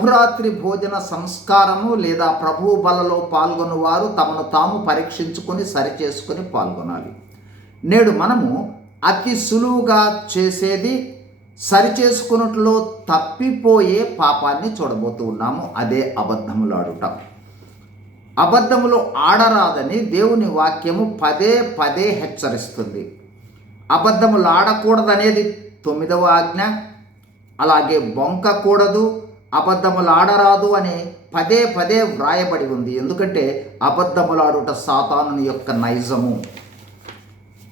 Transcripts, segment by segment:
అహురాత్రి భోజన సంస్కారము లేదా ప్రభు బలలో పాల్గొన్న వారు తమను తాము పరీక్షించుకొని సరిచేసుకొని పాల్గొనాలి. నేడు మనము అతి సులువుగా చేసేది సరిచేసుకున్నట్లో తప్పిపోయే పాపాన్ని చూడబోతూ ఉన్నాము. అదే అబద్ధములాడుట. అబద్ధములు ఆడరాదని దేవుని వాక్యము పదే పదే హెచ్చరిస్తుంది. అబద్ధములు ఆడకూడదనేది తొమ్మిదవ ఆజ్ఞ. అలాగే బొంకకూడదు. అబద్ధములు ఆడరాదు అని పదే పదే వ్రాయబడి ఉంది. ఎందుకంటే అబద్ధములాడుట సాతాను యొక్క నైజము.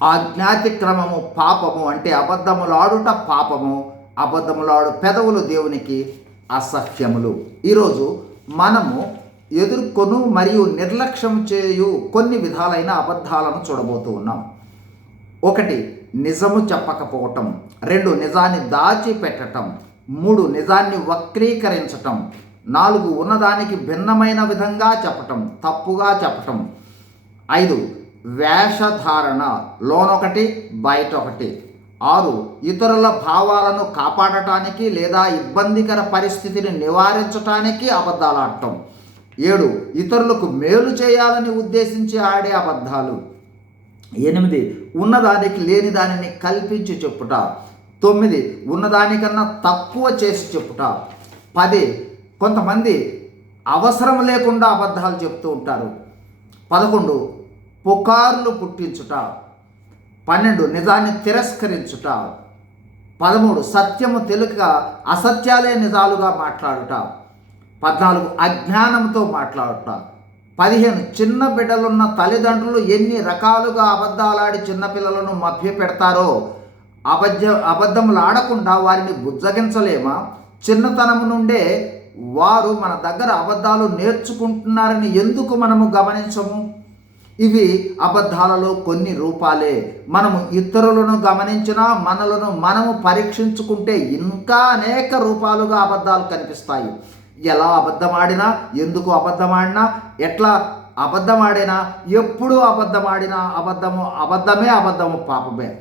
ఆజ్ఞాతిక్రమము పాపము అంటే అబద్ధములాడుట పాపము అబద్ధములాడు పెదవులు దేవునికి అసహ్యములు. ఈరోజు మనము ఎదుర్కొను మరియు నిర్లక్ష్యం చేయు కొన్ని విధాలైన అబద్ధాలను చూడబోతూ ఉన్నాం. ఒకటి నిజము చెప్పకపోవటం. రెండు నిజాన్ని దాచిపెట్టడం మూడు నిజాన్ని వక్రీకరించటం. నాలుగు ఉన్నదానికి భిన్నమైన విధంగా చెప్పటం తప్పుగా చెప్పటం. ఐదు వేషధారణ లోనొకటి బయట ఒకటి ఆరు ఇతరుల భావాలను కాపాడటానికి లేదా ఇబ్బందికర పరిస్థితిని నివారించటానికి అబద్ధాలాడటం ఏడు ఇతరులకు మేలు చేయాలని ఉద్దేశించి ఆడే అబద్ధాలు. ఎనిమిది ఉన్నదానికి లేని దానిని కల్పించి చెప్పుట. తొమ్మిది. ఉన్నదానికన్నా తక్కువ చేసి చెప్పుట. పది. కొంతమంది అవసరం లేకుండా అబద్ధాలు చెప్తూ ఉంటారు. పదకొండు. పుకార్లు పుట్టించుట. పన్నెండు. నిజాన్ని తిరస్కరించుట. పదమూడు. సత్యము తెలుక అసత్యాలే నిజాలుగా మాట్లాడుట. పద్నాలుగు. అజ్ఞానంతో మాట్లాడుట. పదిహేను. చిన్న బిడ్డలున్న తల్లిదండ్రులు ఎన్ని రకాలుగా అబద్ధాలాడి చిన్నపిల్లలను మభ్య పెడతారో అబద్ధ అబద్ధములు ఆడకుండా వారిని బుజ్జగించలేమా? చిన్నతనం నుండే వారు మన దగ్గర అబద్ధాలు నేర్చుకుంటున్నారని ఎందుకు మనము గమనించము? ఇవి అబద్ధాలలో కొన్ని రూపాలే. మనము ఇతరులను గమనించినా మనలను మనము పరీక్షించుకుంటే ఇంకా అనేక రూపాలుగా అబద్ధాలు కనిపిస్తాయి. ఎలా అబద్ధమాడినా ఎందుకు అబద్ధమాడినా ఎట్లా అబద్ధమాడినా ఎప్పుడు అబద్ధమాడినా అబద్ధము అబద్ధమే అబద్ధము పాపమే.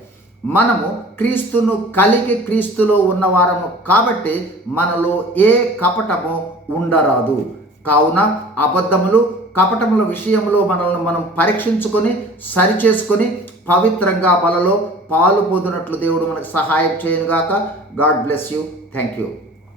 మనము క్రీస్తును కలిగి క్రీస్తులో ఉన్నవారము కాబట్టి మనలో ఏ కపటము ఉండరాదు. కావున అబద్ధములు కపటముల విషయంలో మనల్ని మనం పరీక్షించుకొని సరిచేసుకొని పవిత్రంగా బలలో పాలు పొందినట్లు దేవుడు మనకు సహాయం చేయనుగాక. God bless you. Thank you